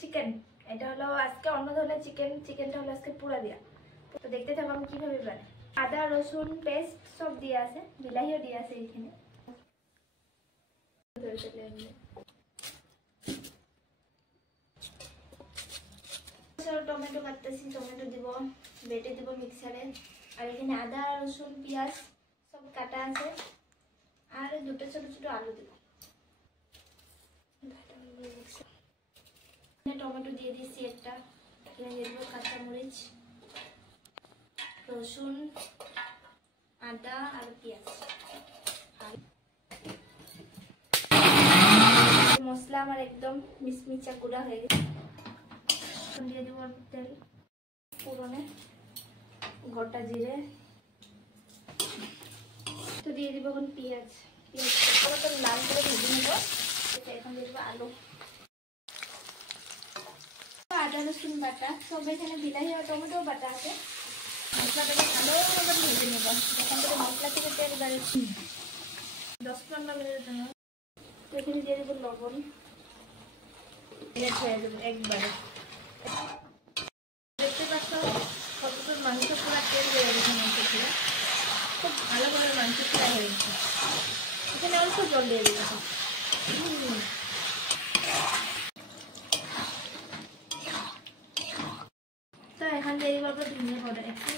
Chicken. এটা হলো আজকে অন্য ধরনের চিকেন, চিকেনটা হলো আজকে পুরা দিয়া। তো দেখতে থাকো আমি কিভাবে বানাই। আদা রসুন পেস্ট সব দিয়ে আছে, বিলাহিও দিয়ে আছে এখানে। টমেটো কাটতেছি, টমেটো দিব, বেটে দিব মিক্সারে। আর এখানে আদা রসুন পেঁয়াজ সব কাটা আছে। আর দুটো ছোট ছোট আলু দিব। টমেটো দিয়ে দিয়েছি একটা, এখানে দিয়ে দেবো কাঁচামরিচ, রসুন, আদা আর পেঁয়াজ। মশলা আমার একদম মিচমিচা গুঁড়া হয়ে গেছে। দিয়ে দেবো তেল, পুরনে গোটা জিরে, তো দিয়ে দিব এখন পেঁয়াজ। পেঁয়াজ লাল করে ভেজে নেব। এখন দিয়ে দেবো আলু, আদা রসুন বাটা সব, এখানে বিলাহি আর টমেটো বাটা আছে। মশলাটাকে ভালোভাবে ভেজে নেব। এখান থেকে মশলা থেকে তেল বেরোচ্ছে 10-15 মিনিটের জন্য। তো এখানে দিয়ে দেবো লবণ, হয়ে দেবো একবারে। দেখতে পাচ্ছ কতটুকু মাংস পুরো তেল বেড়ে গেছে, মাংস পুরো খুব ভালো করে মাংস ফ্রাই হয়ে গেছে। এখানে অল্প জল দিয়ে দিয়েছে। তো এখান থেকে এইভাবে ধনিয়া পাউডার একটু